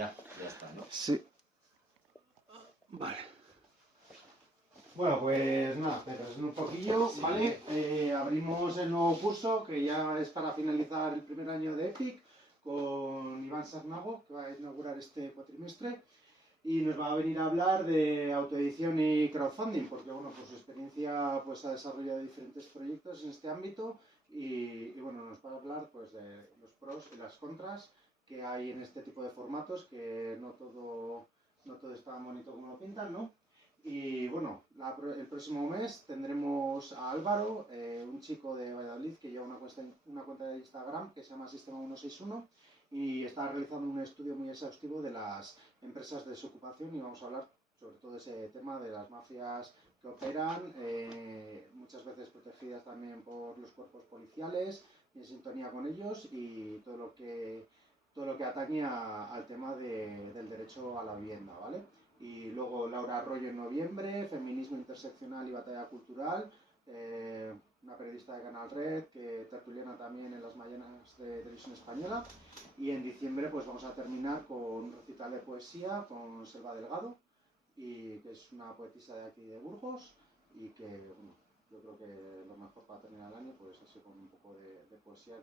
Ya está, ¿no? Sí. Vale. Bueno, pues nada, pero es un poquillo, Sí. ¿vale? Abrimos el nuevo curso, que ya es para finalizar el primer año de EPIC, con Iván Sarnago, que va a inaugurar este cuatrimestre, y nos va a venir a hablar de autoedición y crowdfunding, porque bueno, pues su experiencia pues ha desarrollado diferentes proyectos en este ámbito, y bueno, nos va a hablar pues de los pros y las contras que hay en este tipo de formatos, que no todo es tan bonito como lo pintan, ¿no? Y bueno, el próximo mes tendremos a Álvaro, un chico de Valladolid que lleva una cuenta de Instagram que se llama Sistema 161 y está realizando un estudio muy exhaustivo de las empresas de desocupación, y vamos a hablar sobre todo ese tema de las mafias que operan, muchas veces protegidas también por los cuerpos policiales, en sintonía con ellos, y todo lo que atañe al tema del derecho a la vivienda, ¿vale? Y luego Laura Arroyo en noviembre, feminismo interseccional y batalla cultural, una periodista de Canal Red, que tertuliana también en las mañanas de Televisión Española. Y en diciembre pues vamos a terminar con un recital de poesía con Selva Delgado, y que es una poetisa de aquí de Burgos, y que bueno, yo creo que lo mejor para terminar el año pues así con un poco de poesía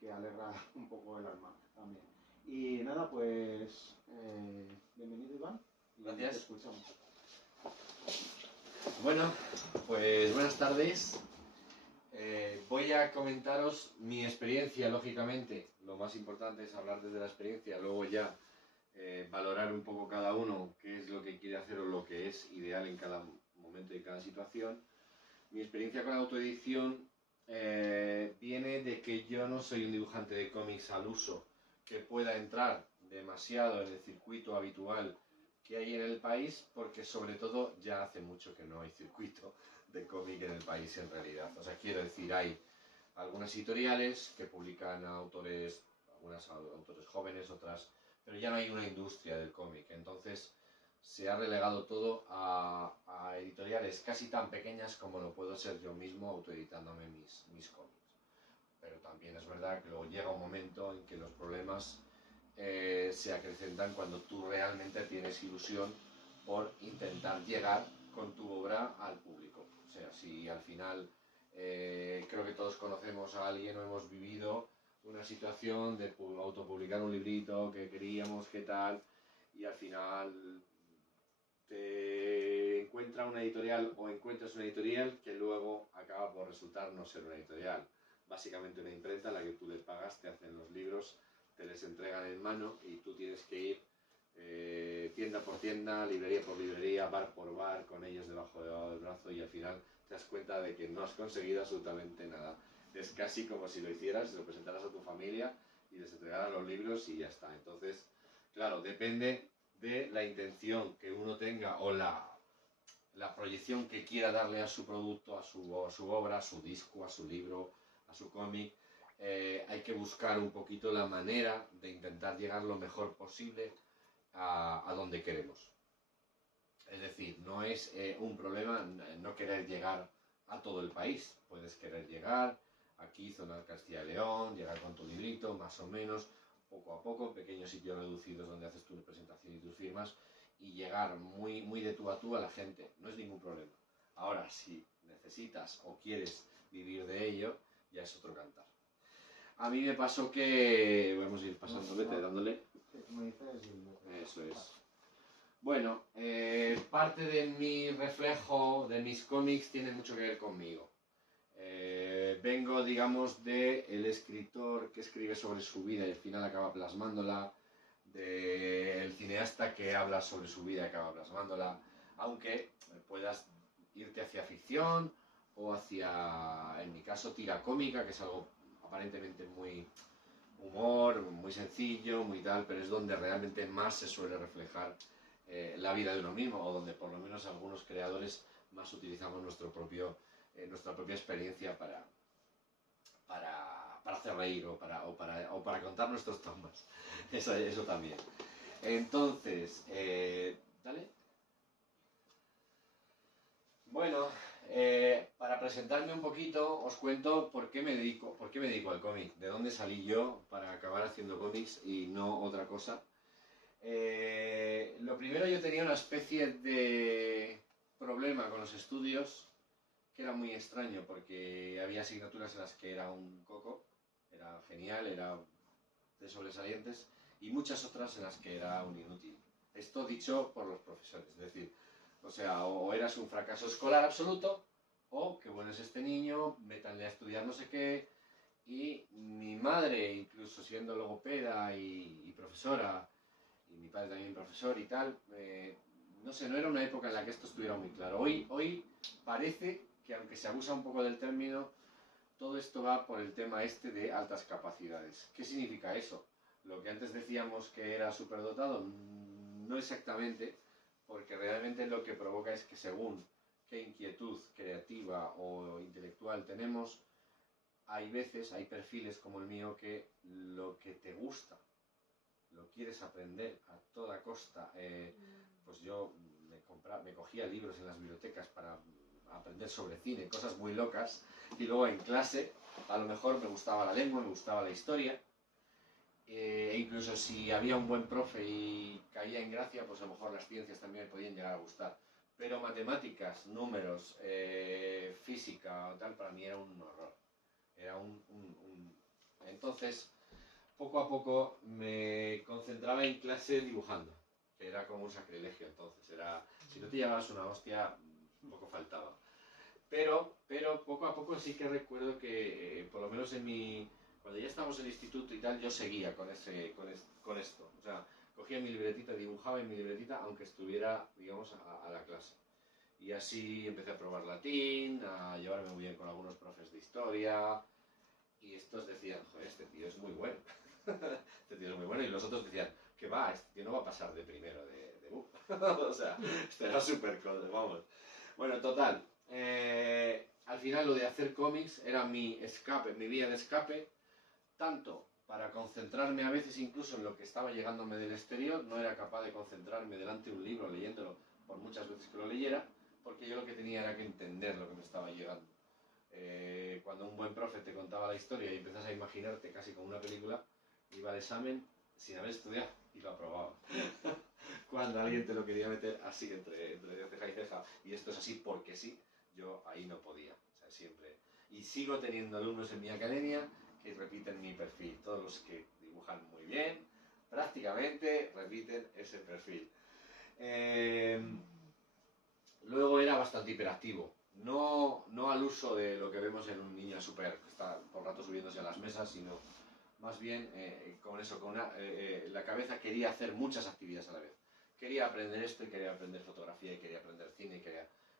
que alegra un poco el alma también. Y nada, pues bienvenido, Iván. Gracias. Te escuchamos. Bueno, pues buenas tardes. Voy a comentaros mi experiencia, lógicamente. Lo más importante es hablar desde la experiencia, luego ya valorar un poco cada uno qué es lo que quiere hacer o lo que es ideal en cada momento y cada situación. Mi experiencia con la autoedición viene de que yo no soy un dibujante de cómics al uso que pueda entrar demasiado en el circuito habitual que hay en el país, porque sobre todo ya hace mucho que no hay circuito de cómic en el país en realidad. O sea, quiero decir, hay algunas editoriales que publican a autores, algunas autores jóvenes, otras, pero ya no hay una industria del cómic. Entonces se ha relegado todo a editoriales casi tan pequeñas como lo puedo ser yo mismo autoeditándome mis cómics. Pero también es verdad que luego llega un momento en que los problemas se acrecentan cuando tú realmente tienes ilusión por intentar llegar con tu obra al público. O sea, si al final creo que todos conocemos a alguien o hemos vivido una situación de autopublicar un librito que queríamos, qué tal, y al final te encuentra una editorial o encuentras una editorial que luego acaba por resultar no ser una editorial. Básicamente una imprenta a la que tú les pagas, te hacen los libros, te les entregan en mano y tú tienes que ir tienda por tienda, librería por librería, bar por bar, con ellos debajo del brazo, y al final te das cuenta de que no has conseguido absolutamente nada. Es casi como si lo hicieras, se lo presentaras a tu familia y les entregaras los libros y ya está. Entonces, claro, depende de la intención que uno tenga o la proyección que quiera darle a su producto, a su obra, a su disco, a su libro, a su cómic. Hay que buscar un poquito la manera de intentar llegar lo mejor posible a donde queremos. Es decir, no es un problema no querer llegar a todo el país. Puedes querer llegar aquí, zona de Castilla y León, llegar con tu librito, más o menos, poco a poco, en pequeños sitios reducidos donde haces tu presentación y tus firmas, y llegar muy de tú a tú a la gente. No es ningún problema. Ahora, si necesitas o quieres vivir de ello, ya es otro cantar. A mí me pasó que... Vamos a ir pasando, vete dándole. Eso es. Bueno, parte de mi reflejo, de mis cómics, tiene mucho que ver conmigo. Vengo, digamos, del escritor que escribe sobre su vida y al final acaba plasmándola, del cineasta que habla sobre su vida y acaba plasmándola, aunque puedas irte hacia ficción o hacia, en mi caso, tira cómica, que es algo aparentemente muy humor, muy sencillo, muy tal, pero es donde realmente más se suele reflejar la vida de uno mismo, o donde por lo menos algunos creadores más utilizamos nuestra propia experiencia para hacer reír o para contar nuestros traumas. Eso también. Entonces, ¿dale? Bueno, para presentarme un poquito, os cuento por qué me dedico al cómic, de dónde salí yo para acabar haciendo cómics y no otra cosa. Lo primero, yo tenía una especie de problema con los estudios que era muy extraño, porque había asignaturas en las que era un coco, era genial, era de sobresalientes, y muchas otras en las que era un inútil. Esto dicho por los profesores, es decir, o sea, o eras un fracaso escolar absoluto, o qué bueno es este niño, métanle a estudiar no sé qué. Y mi madre, incluso siendo logopeda y profesora, y mi padre también profesor y tal, no sé, no era una época en la que esto estuviera muy claro. Hoy parece que, aunque se abusa un poco del término, todo esto va por el tema este de altas capacidades. ¿Qué significa eso? Lo que antes decíamos que era superdotado, no exactamente, porque realmente lo que provoca es que según qué inquietud creativa o intelectual tenemos, hay veces, hay perfiles como el mío que lo que te gusta, lo quieres aprender a toda costa. Pues yo me cogía libros en las bibliotecas para aprender sobre cine, cosas muy locas, y luego en clase a lo mejor me gustaba la lengua, me gustaba la historia, e incluso si había un buen profe y caía en gracia, pues a lo mejor las ciencias también me podían llegar a gustar. Pero matemáticas, números, física o tal, para mí era un horror. Era Entonces, poco a poco me concentraba en clase dibujando, que era como un sacrilegio entonces. Si no te llevabas una hostia, poco faltaba. Pero poco a poco sí que recuerdo que, por lo menos cuando ya estábamos en el instituto y tal, yo seguía con esto. O sea, cogía mi libretita, dibujaba en mi libretita, aunque estuviera, digamos, a la clase. Y así empecé a probar latín, a llevarme muy bien con algunos profes de historia. Y estos decían, joder, este tío es muy bueno. Este tío es muy bueno. Y los otros decían, que va, este tío no va a pasar de primero de BUP. O sea, este era súper cool, vamos. Bueno, total. Al final lo de hacer cómics era mi escape, mi vía de escape, tanto para concentrarme a veces incluso en lo que estaba llegándome del exterior. No era capaz de concentrarme delante de un libro leyéndolo por muchas veces que lo leyera, porque yo lo que tenía era que entender lo que me estaba llegando. Cuando un buen profe te contaba la historia y empiezas a imaginarte casi como una película, iba al examen sin haber estudiado y lo aprobaba. Cuando alguien te lo quería meter así entre ceja y ceja, y esto es así porque sí, yo ahí no podía. O sea, siempre. Y sigo teniendo alumnos en mi academia que repiten mi perfil. Todos los que dibujan muy bien, prácticamente repiten ese perfil. Luego era bastante hiperactivo. No al uso de lo que vemos en un niño súper, que está por rato subiéndose a las mesas, sino más bien con eso, la cabeza quería hacer muchas actividades a la vez. Quería aprender esto y quería aprender fotografía y quería aprender cine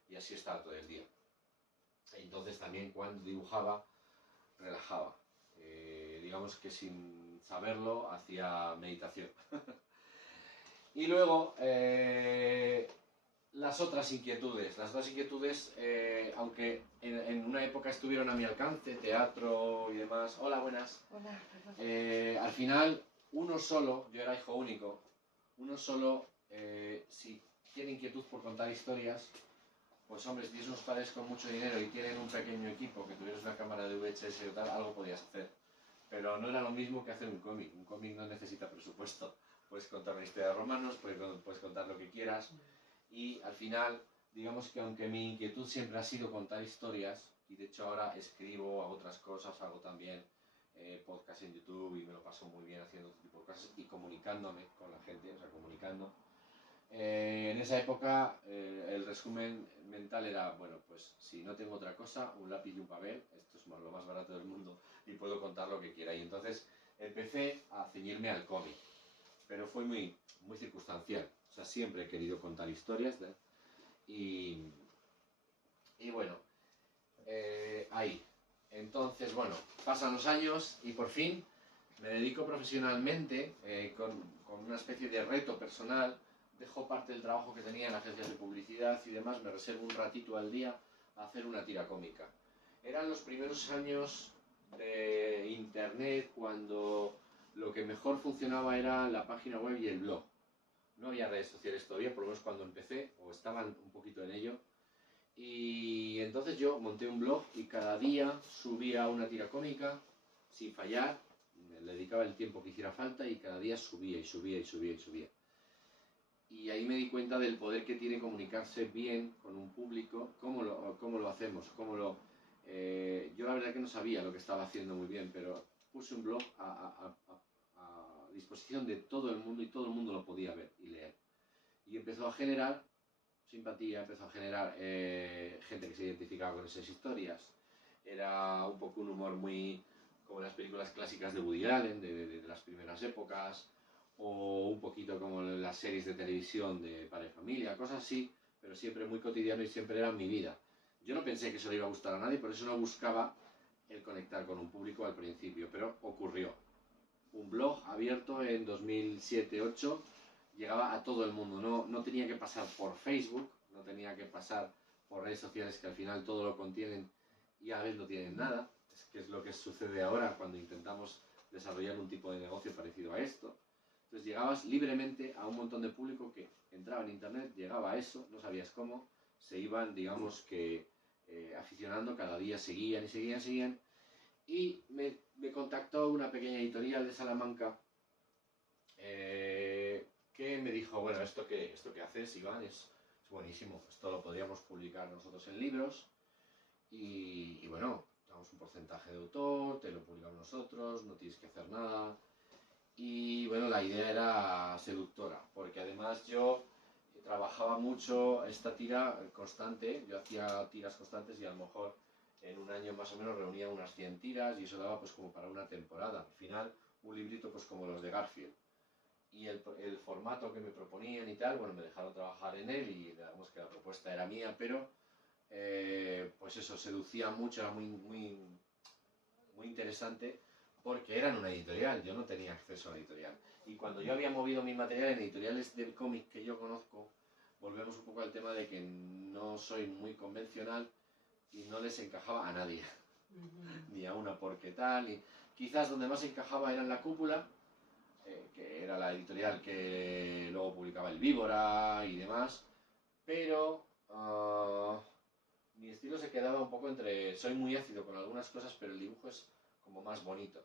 y así estaba todo el día. Entonces también cuando dibujaba, relajaba. Digamos que sin saberlo hacía meditación. Y luego las otras inquietudes, aunque en una época estuvieron a mi alcance, teatro y demás. Hola, buenas. Hola. Al final, uno solo, yo era hijo único, uno solo, si tiene inquietud por contar historias, pues hombre, si tienes unos padres con mucho dinero y tienen un pequeño equipo, que tuvieras una cámara de VHS o tal, algo podías hacer. Pero no era lo mismo que hacer un cómic. Un cómic no necesita presupuesto. Puedes contar una historia de romanos, puedes contar lo que quieras. Y al final, digamos que aunque mi inquietud siempre ha sido contar historias, y de hecho ahora escribo, hago otras cosas, hago también podcast en YouTube y me lo paso muy bien haciendo otro tipo de cosas y comunicándome con la gente, o sea, comunicando. En esa época el resumen mental era, bueno, pues si no tengo otra cosa, un lápiz y un papel, esto es lo más barato del mundo y puedo contar lo que quiera. Y entonces empecé a ceñirme al cómic, pero fue muy, muy circunstancial. O sea, siempre he querido contar historias y bueno, ahí. Entonces, bueno, pasan los años y por fin me dedico profesionalmente con una especie de reto personal. Dejo parte del trabajo que tenía en agencias de publicidad y demás, me reservo un ratito al día a hacer una tira cómica. Eran los primeros años de internet, cuando lo que mejor funcionaba era la página web y el blog. No había redes sociales todavía, por lo menos cuando empecé, o estaban un poquito en ello. Y entonces yo monté un blog y cada día subía una tira cómica sin fallar, me dedicaba el tiempo que hiciera falta y cada día subía y subía y subía y subía. y ahí me di cuenta del poder que tiene comunicarse bien con un público, cómo lo hacemos, yo la verdad que no sabía lo que estaba haciendo muy bien, pero puse un blog a disposición de todo el mundo y todo el mundo lo podía ver y leer. Y empezó a generar simpatía, empezó a generar gente que se identificaba con esas historias. Era un poco un humor muy como las películas clásicas de Woody Allen, de las primeras épocas, o un poquito como las series de televisión de Padre y Familia, cosas así, pero siempre muy cotidiano y siempre era mi vida. Yo no pensé que eso le iba a gustar a nadie, por eso no buscaba el conectar con un público al principio, pero ocurrió. Un blog abierto en 2007-2008 llegaba a todo el mundo, no tenía que pasar por Facebook, no tenía que pasar por redes sociales que al final todo lo contienen y a la vez no tienen nada, que es lo que sucede ahora cuando intentamos desarrollar un tipo de negocio parecido a esto. Entonces llegabas libremente a un montón de público que entraba en internet, llegaba a eso, no sabías cómo, se iban, digamos que, aficionando, cada día seguían y seguían, y me contactó una pequeña editorial de Salamanca que me dijo, bueno, esto que haces, Iván, es buenísimo, esto lo podríamos publicar nosotros en libros y bueno, damos un porcentaje de autor, te lo publicamos nosotros, no tienes que hacer nada. Y bueno, la idea era seductora, porque además yo trabajaba mucho esta tira constante, yo hacía tiras constantes y a lo mejor en un año más o menos reunía unas 100 tiras y eso daba pues como para una temporada. Al final, un librito pues como los de Garfield. Y el formato que me proponían y tal, bueno, me dejaron trabajar en él y digamos que la propuesta era mía, pero pues eso, seducía mucho, era muy interesante porque eran una editorial, yo no tenía acceso a la editorial. Y cuando yo había movido mi material en editoriales de cómic que yo conozco, volvemos un poco al tema de que no soy muy convencional y no les encajaba a nadie, ni a una porque tal, y quizás donde más encajaba era en La Cúpula, que era la editorial que luego publicaba El Víbora y demás, pero mi estilo se quedaba un poco entre, soy muy ácido con algunas cosas, pero el dibujo es como más bonito.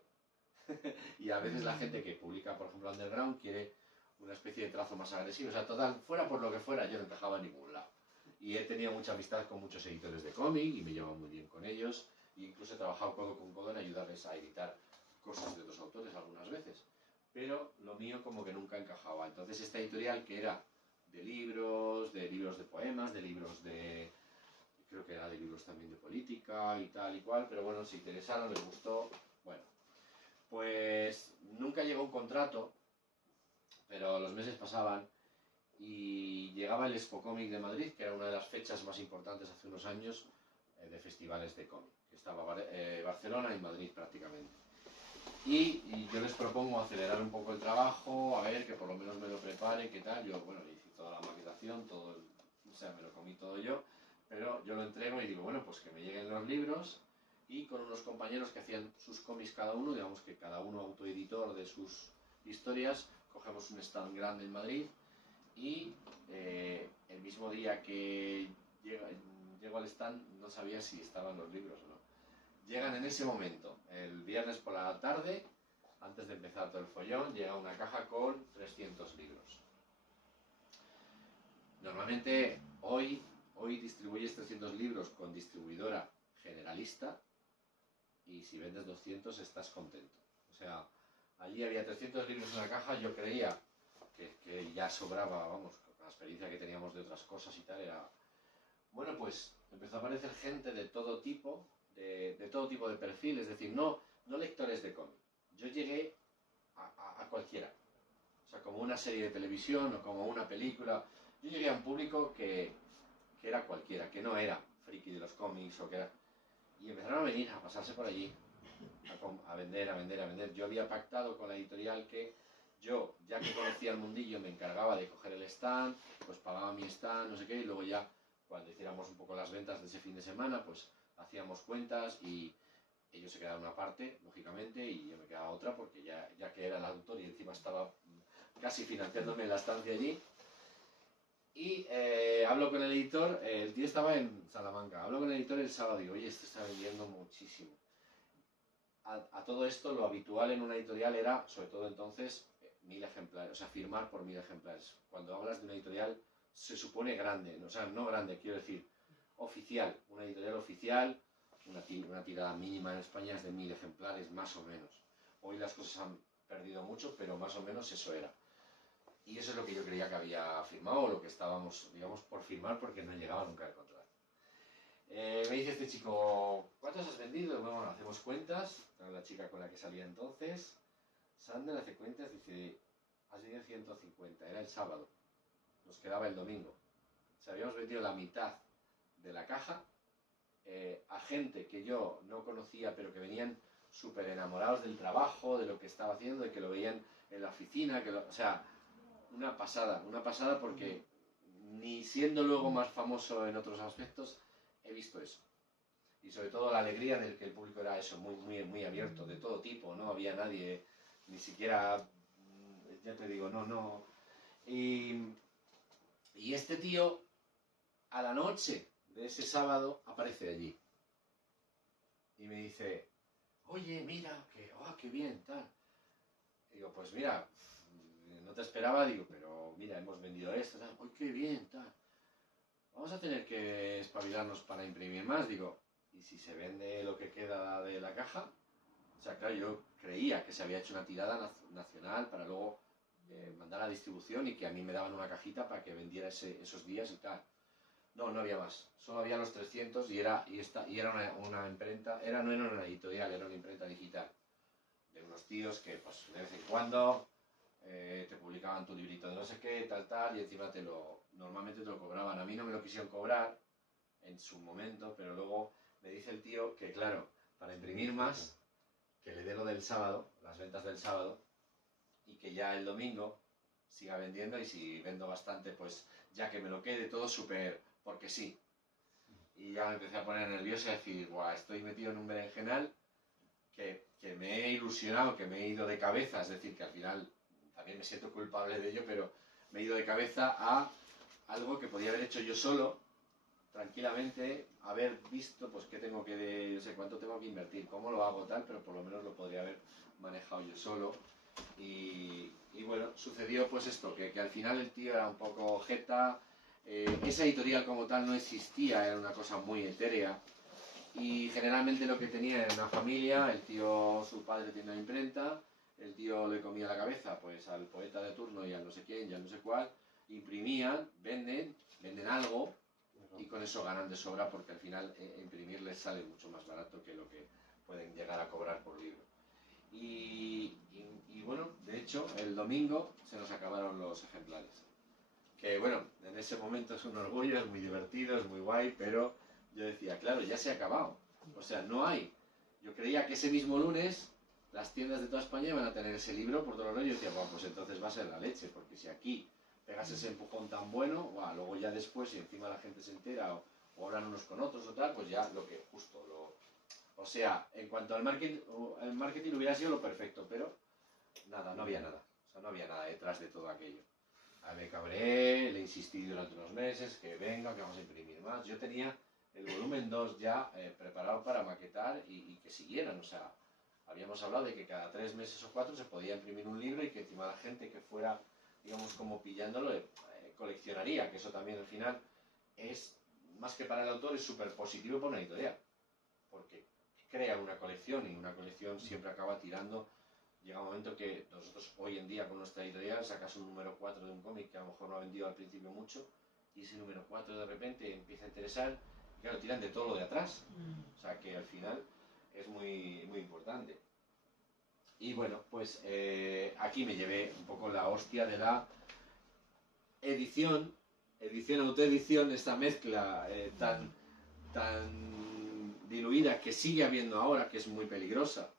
Y a veces la gente que publica, por ejemplo, Underground, quiere una especie de trazo más agresivo. O sea, total, fuera por lo que fuera, yo no encajaba en ningún lado. Y he tenido mucha amistad con muchos editores de cómic y me llevo muy bien con ellos. E incluso he trabajado codo con codo en ayudarles a editar cosas de otros autores algunas veces. Pero lo mío como que nunca encajaba. Entonces esta editorial que era de libros de poemas, de libros de... creo que era de libros también de política y tal y cual, pero bueno, se interesaron, les gustó, bueno. Pues nunca llegó un contrato, pero los meses pasaban y llegaba el Expo Cómic de Madrid, que era una de las fechas más importantes hace unos años de festivales de cómic, que estaba Barcelona y Madrid prácticamente. Y yo les propongo acelerar un poco el trabajo, a ver, que por lo menos me lo prepare, qué tal. Yo, bueno, le hice toda la maquetación, o sea, me lo comí todo yo, pero yo lo entrego y digo, bueno, pues que me lleguen los libros y con unos compañeros que hacían sus cómics cada uno, digamos que cada uno autoeditor de sus historias, cogemos un stand grande en Madrid y el mismo día que llego al stand no sabía si estaban los libros o no. Llegan en ese momento, el viernes por la tarde, antes de empezar todo el follón, llega una caja con 300 libros. Normalmente hoy distribuyes 300 libros con distribuidora generalista y si vendes 200 estás contento. O sea, allí había 300 libros en la caja, yo creía que ya sobraba, vamos, con la experiencia que teníamos de otras cosas y tal, era... Bueno, pues empezó a aparecer gente de todo tipo, de todo tipo de perfil, es decir, no lectores de cómic. Yo llegué a cualquiera, o sea, como una serie de televisión o como una película. Yo llegué a un público que era cualquiera, que no era friki de los cómics o que era... Y empezaron a venir, a pasarse por allí, a vender. Yo había pactado con la editorial que yo, ya que conocía el mundillo, me encargaba de coger el stand, pues pagaba mi stand, no sé qué, y luego ya, cuando hiciéramos un poco las ventas de ese fin de semana, pues hacíamos cuentas y ellos se quedaban una parte, lógicamente, y yo me quedaba otra porque ya que era el autor y encima estaba casi financiándome la estancia allí. Y hablo con el editor, el tío estaba en Salamanca, hablo con el editor el sábado y digo, oye, esto está vendiendo muchísimo. A todo esto, lo habitual en una editorial era, sobre todo entonces, 1000 ejemplares, o sea, firmar por 1000 ejemplares. Cuando hablas de una editorial, se supone grande, o sea, no grande, quiero decir, oficial, una editorial oficial, una tirada mínima en España es de 1000 ejemplares, más o menos. Hoy las cosas han perdido mucho, pero más o menos eso era. Y eso es lo que yo creía que había firmado, o lo que estábamos, digamos, por firmar, porque no llegaba nunca el contrato. Me dice este chico, ¿cuántos has vendido? Bueno, hacemos cuentas, la chica con la que salía entonces, Sander hace cuentas, dice, has vendido 150, era el sábado, nos quedaba el domingo. O sea, habíamos vendido la mitad de la caja a gente que yo no conocía, pero que venían súper enamorados del trabajo, de lo que estaba haciendo, de que lo veían en la oficina, o sea, una pasada porque ni siendo luego más famoso en otros aspectos, he visto eso. Y sobre todo la alegría del que el público era eso, muy abierto, de todo tipo, no había nadie, ni siquiera, ya te digo, no. Y este tío, a la noche de ese sábado, aparece allí. Y me dice, oye, mira, qué bien, tal. Y digo, pues mira, no te esperaba, digo, pero mira, hemos vendido esto, tal. ¡Uy, qué bien, tal! Vamos a tener que espabilarnos para imprimir más, digo. ¿Y si se vende lo que queda de la caja? O sea, claro, yo creía que se había hecho una tirada nacional para luego mandar a la distribución y que a mí me daban una cajita para que vendiera esos días y tal. No había más. Solo había los 300 y era una imprenta, no era una editorial, era una imprenta digital. De unos tíos que, pues, de vez en cuando te publicaban tu librito de no sé qué, tal, y encima normalmente te lo cobraban. A mí no me lo quisieron cobrar en su momento, pero luego me dice el tío que, claro, para imprimir más, que le dé lo del sábado, las ventas del sábado, y que ya el domingo siga vendiendo, y si vendo bastante, pues ya que me lo quede todo súper, porque sí. Y ya me empecé a poner nervioso y a decir, guau, estoy metido en un berenjenal que me he ilusionado, que me he ido de cabeza, es decir, que al final también me siento culpable de ello, pero me he ido de cabeza a algo que podía haber hecho yo solo, tranquilamente, haber visto pues qué tengo que, no sé cuánto tengo que invertir, cómo lo hago tal, pero por lo menos lo podría haber manejado yo solo. Y bueno, sucedió pues esto, que al final el tío era un poco jeta, esa editorial como tal no existía, era una cosa muy etérea. Y generalmente lo que tenía era una familia, el tío, su padre tiene una imprenta, el tío le comía la cabeza pues al poeta de turno y al no sé quién y al no sé cuál, imprimían, venden algo y con eso ganan de sobra porque al final imprimir les sale mucho más barato que lo que pueden llegar a cobrar por libro. Y bueno, de hecho, el domingo se nos acabaron los ejemplares. Que bueno, en ese momento es un orgullo, es muy divertido, es muy guay, pero yo decía, claro, ya se ha acabado. O sea, no hay. Yo creía que ese mismo lunes las tiendas de toda España iban a tener ese libro por todo lo y yo decía, bueno, pues entonces va a ser la leche, porque si aquí pegas ese empujón tan bueno, bueno, luego ya después, si encima la gente se entera o hablan unos con otros o tal, pues ya lo que justo lo... O sea, en cuanto al marketing hubiera sido lo perfecto, pero nada, no había nada. O sea, no había nada detrás de todo aquello. Me cabré, le insistí durante unos meses que venga, que vamos a imprimir más. Yo tenía el volumen 2 ya preparado para maquetar y que siguieran. O sea, habíamos hablado de que cada 3 meses o 4 se podía imprimir un libro y que encima la gente que fuera, digamos, como pillándolo, coleccionaría, que eso también al final es, más que para el autor, es súper positivo para una editorial. Porque crea una colección y una colección siempre acaba tirando. Llega un momento que nosotros hoy en día con nuestra editorial sacas un número 4 de un cómic que a lo mejor no ha vendido al principio mucho y ese número 4 de repente empieza a interesar y claro, tiran de todo lo de atrás. O sea que al final es muy importante. Y bueno, pues aquí me llevé un poco la hostia de la edición, autoedición, esta mezcla tan diluida que sigue habiendo ahora, que es muy peligrosa.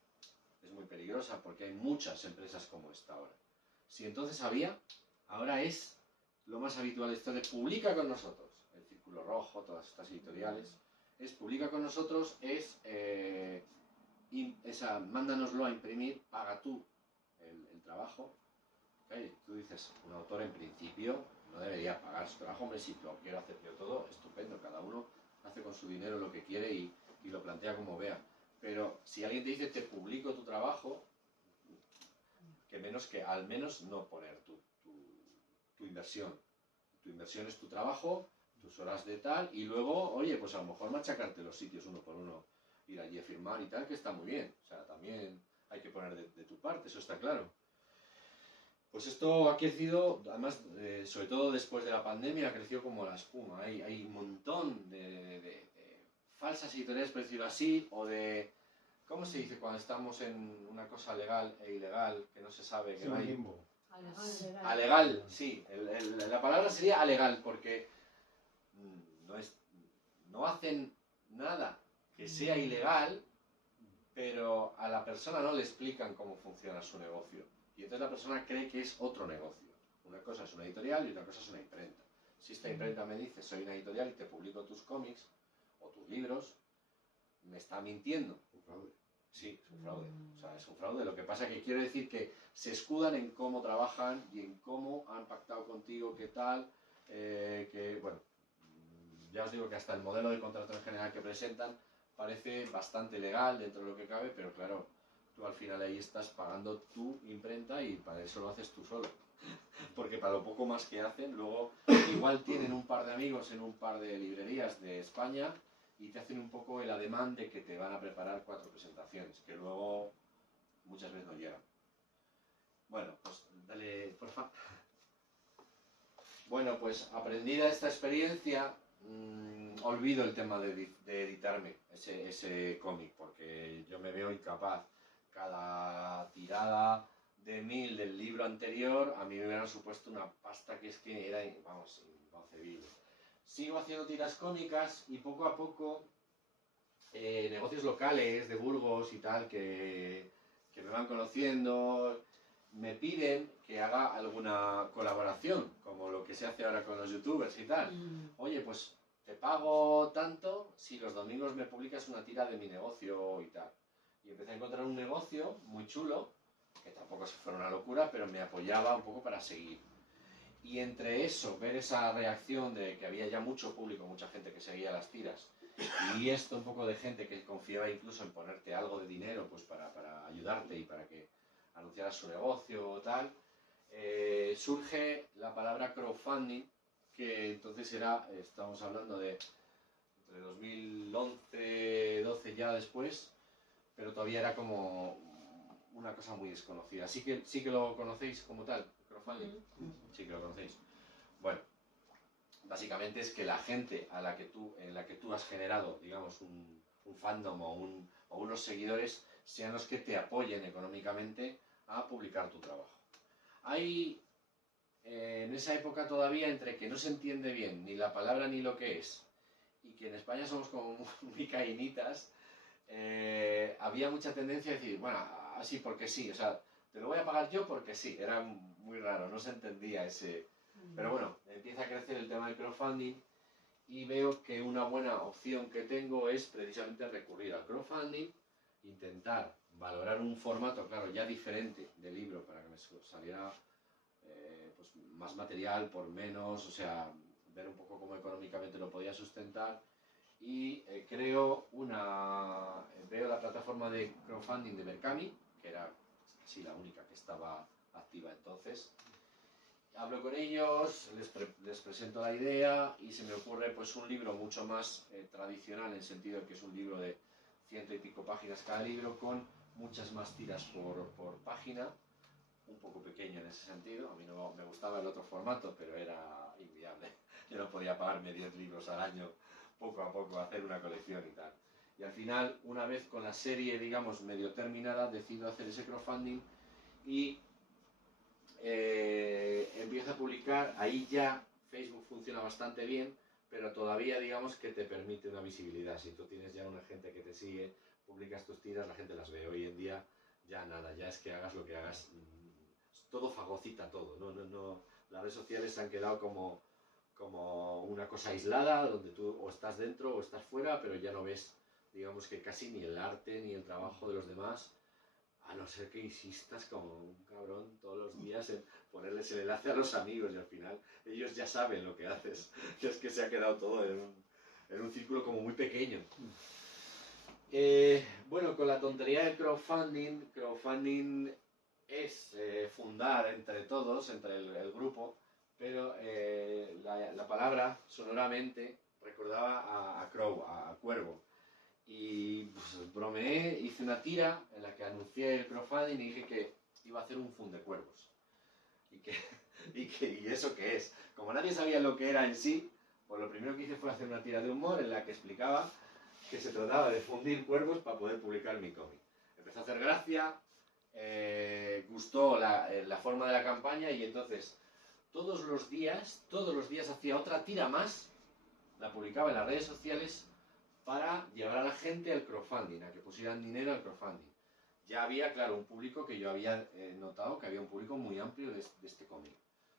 Es muy peligrosa porque hay muchas empresas como esta ahora. Si entonces había, ahora es lo más habitual esto de publica con nosotros. El Círculo Rojo, todas estas editoriales, es publica con nosotros, mándanoslo a imprimir, paga tú el trabajo. Okay, tú dices, un autor en principio no debería pagar su trabajo, hombre, si lo quiero hacer yo todo, estupendo, cada uno hace con su dinero lo que quiere y lo plantea como vea. Pero si alguien te dice, te publico tu trabajo, que menos no poner tu inversión. Tu inversión es tu trabajo, tus horas de tal, y luego, oye, pues a lo mejor machacarte los sitios uno por uno, ir allí a firmar y tal, que está muy bien. O sea, también hay que poner de tu parte, eso está claro. Pues esto ha crecido, además, sobre todo después de la pandemia, ha crecido como la espuma. Hay un montón de falsas editoriales, por decirlo así, o de... ¿Cómo se dice cuando estamos en una cosa legal e ilegal, que no se sabe que Sí, no hay? limbo. Alegal, sí. La palabra sería alegal, porque no hacen nada que sea ilegal, pero a la persona no le explican cómo funciona su negocio. Y entonces la persona cree que es otro negocio. Una cosa es una editorial y otra cosa es una imprenta. Si esta imprenta me dice, soy una editorial y te publico tus cómics o tus libros, me está mintiendo. Un fraude. Sí, es un fraude. O sea, es un fraude. Lo que pasa es que quiero decir que se escudan en cómo trabajan y en cómo han pactado contigo, qué tal, bueno, ya os digo que hasta el modelo de contrato en general que presentan parece bastante legal dentro de lo que cabe, pero claro, tú al final ahí estás pagando tu imprenta y para eso lo haces tú solo. Porque para lo poco más que hacen, luego igual tienen un par de amigos en un par de librerías de España y te hacen un poco el ademán de que te van a preparar 4 presentaciones, que luego muchas veces no llegan. Bueno, pues dale, porfa. Bueno, pues aprendida esta experiencia, olvido el tema de editarme ese cómic, porque yo me veo incapaz. Cada tirada de 1000 del libro anterior, a mí me hubieran supuesto una pasta que es que era, vamos, inconcebible. Sigo haciendo tiras cómicas y poco a poco negocios locales de Burgos y tal que me van conociendo, me piden que haga alguna colaboración, como lo que se hace ahora con los youtubers y tal. Oye, pues te pago tanto si los domingos me publicas una tira de mi negocio y tal. Y empecé a encontrar un negocio muy chulo, que tampoco se fue una locura, pero me apoyaba un poco para seguir. Y entre eso, ver esa reacción de que había ya mucho público, mucha gente que seguía las tiras, y esto un poco de gente que confiaba incluso en ponerte algo de dinero pues para ayudarte y para que anunciaras su negocio o tal, surge la palabra crowdfunding, que entonces estamos hablando de entre 2011, 12 ya después, pero todavía era como una cosa muy desconocida. Sí que lo conocéis como tal, crowdfunding. Sí que lo conocéis. Bueno, básicamente es que la gente en la que tú has generado, digamos, un fandom o unos seguidores, sean los que te apoyen económicamente a publicar tu trabajo. Hay en esa época todavía, entre que no se entiende bien ni la palabra ni lo que es, y que en España somos como muy caínitas, había mucha tendencia a decir, bueno, así porque sí, o sea, te lo voy a pagar yo porque sí, era muy raro, no se entendía ese... Pero bueno, empieza a crecer el tema del crowdfunding y veo que una buena opción que tengo es precisamente recurrir al crowdfunding, intentar valorar un formato, claro, ya diferente de libro para que me saliera pues, más material por menos, o sea, ver un poco cómo económicamente lo podía sustentar. Y veo la plataforma de crowdfunding de Mercami, que era casi la única que estaba activa entonces. Hablo con ellos, les presento la idea y se me ocurre pues un libro mucho más tradicional, en el sentido de que es un libro de 100 y pico páginas cada libro, con muchas más tiras por página, un poco pequeño en ese sentido. A mí no me gustaba el otro formato, pero era inviable. Yo no podía pagarme 10 libros al año, poco a poco, hacer una colección y tal. Y al final, una vez con la serie, digamos, medio terminada, decido hacer ese crowdfunding y empiezo a publicar. Ahí ya Facebook funciona bastante bien, pero todavía digamos que te permite una visibilidad. Si tú tienes ya una gente que te sigue, publicas tus tiras, la gente las ve. Hoy en día ya nada, ya es que hagas lo que hagas, todo fagocita todo. No, las redes sociales se han quedado como una cosa aislada, donde tú o estás dentro o estás fuera, pero ya no ves, digamos que casi ni el arte ni el trabajo de los demás, a no ser que insistas como un cabrón todos los días en ponerles el enlace a los amigos, y al final ellos ya saben lo que haces, que es que se ha quedado todo en un círculo como muy pequeño. Bueno, con la tontería del crowdfunding es fundar entre todos, entre el grupo, pero la palabra sonoramente recordaba a Crow, a Cuervo. Y pues, bromeé, hice una tira en la que anuncié el crowdfunding y dije que iba a hacer un fundecuervos. ¿Y eso qué es? Como nadie sabía lo que era en sí, pues lo primero que hice fue hacer una tira de humor en la que explicaba que se trataba de fundir cuervos para poder publicar mi cómic. Empezó a hacer gracia, gustó la forma de la campaña y entonces todos los días hacía otra tira más, la publicaba en las redes sociales para llevar a la gente al crowdfunding, a que pusieran dinero al crowdfunding. Ya había, claro, un público que yo había notado que había un público muy amplio de este cómic.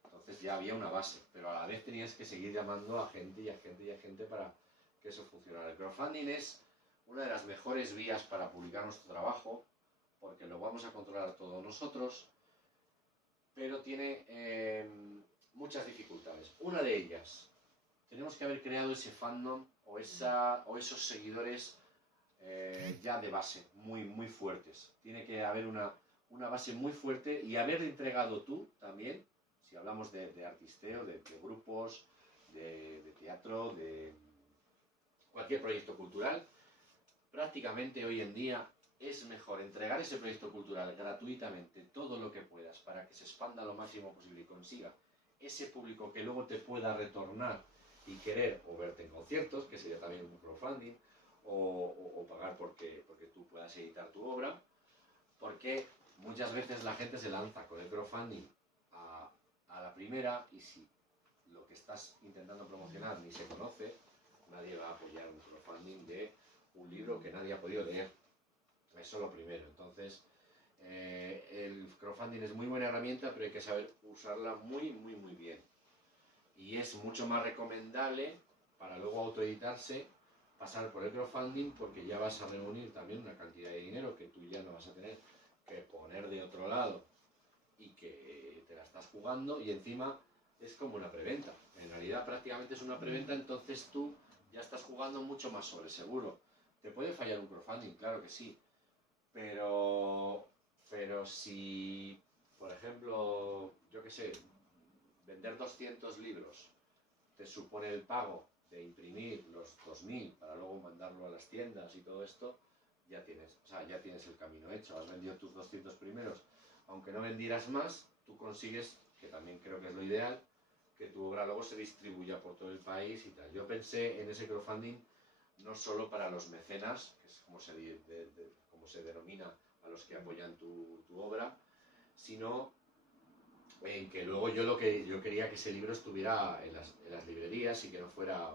Entonces ya había una base, pero a la vez tenías que seguir llamando a gente y a gente y a gente para que eso funcionara. El crowdfunding es una de las mejores vías para publicar nuestro trabajo, porque lo vamos a controlar todos nosotros, pero tiene muchas dificultades. Una de ellas, tenemos que haber creado ese fandom o esos seguidores ya de base, muy, muy fuertes. Tiene que haber una base muy fuerte y haber entregado tú también, si hablamos de artisteo, de grupos, de teatro, de cualquier proyecto cultural, prácticamente hoy en día es mejor entregar ese proyecto cultural gratuitamente, todo lo que puedas, para que se expanda lo máximo posible y consiga ese público que luego te pueda retornar y querer o verte en conciertos, que sería también un crowdfunding, o pagar porque tú puedas editar tu obra, porque muchas veces la gente se lanza con el crowdfunding a la primera y si lo que estás intentando promocionar ni se conoce, nadie va a apoyar un crowdfunding de un libro que nadie ha podido leer. Eso es lo primero. Entonces, el crowdfunding es muy buena herramienta, pero hay que saber usarla muy, muy, muy bien. Y es mucho más recomendable para luego autoeditarse pasar por el crowdfunding porque ya vas a reunir también una cantidad de dinero que tú ya no vas a tener que poner de otro lado y que te la estás jugando y encima es como una preventa. En realidad prácticamente es una preventa, entonces tú ya estás jugando mucho más sobre seguro. Te puede fallar un crowdfunding, claro que sí, pero si, por ejemplo, yo qué sé, vender 200 libros te supone el pago de imprimir los 2000 para luego mandarlo a las tiendas y todo esto, ya tienes el camino hecho. Has vendido tus 200 primeros, aunque no vendieras más, tú consigues, que también creo que es lo ideal, que tu obra luego se distribuya por todo el país y tal. Yo pensé en ese crowdfunding no solo para los mecenas, que es como se denomina a los que apoyan tu obra, sino en que luego yo quería que ese libro estuviera en las librerías y que no fuera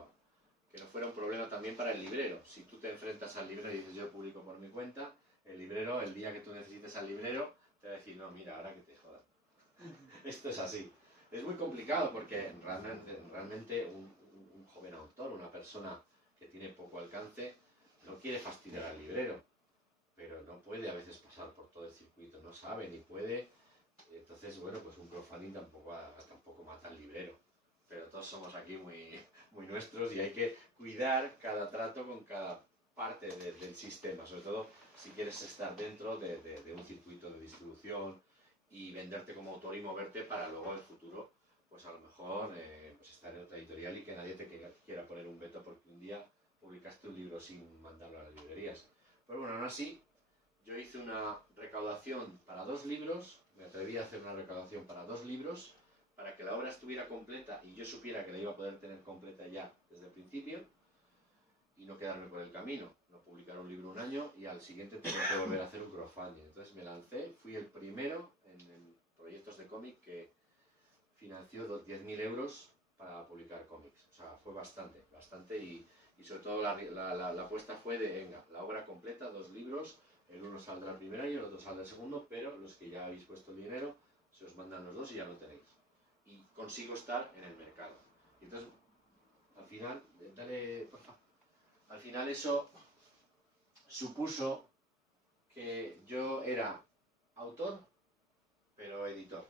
un problema también para el librero. Si tú te enfrentas al librero y dices yo publico por mi cuenta, el librero, el día que tú necesites al librero, te va a decir, no, mira, ahora que te jodas. Esto es así. Es muy complicado porque realmente un joven autor, una persona que tiene poco alcance, no quiere fastidiar al librero, pero no puede a veces pasar por todo el circuito, no sabe ni puede. Entonces, bueno, pues un crowdfunding tampoco mata al librero. Pero todos somos aquí muy, muy nuestros y hay que cuidar cada trato con cada parte del sistema, sobre todo si quieres estar dentro de un circuito de distribución y venderte como autor y moverte para luego en el futuro, pues a lo mejor pues estar en otra editorial y que nadie te quiera poner un veto porque un día publicaste un libro sin mandarlo a las librerías. Pero bueno, aún así, yo hice una recaudación para 2 libros, me atreví a hacer una recaudación para 2 libros, para que la obra estuviera completa y yo supiera que la iba a poder tener completa ya desde el principio y no quedarme por el camino, no publicar un libro un año y al siguiente tener que volver a hacer un crowdfunding. Entonces me lancé, fui el primero en proyectos de cómic que financió 10.000 euros para publicar cómics. O sea, fue bastante y sobre todo la apuesta fue de, venga, la obra completa, 2 libros, el uno saldrá el primer año, el otro saldrá el segundo, pero los que ya habéis puesto el dinero, se os mandan los 2 y ya lo tenéis. Y consigo estar en el mercado. Y entonces, al final, al final eso supuso que yo era autor, pero editor.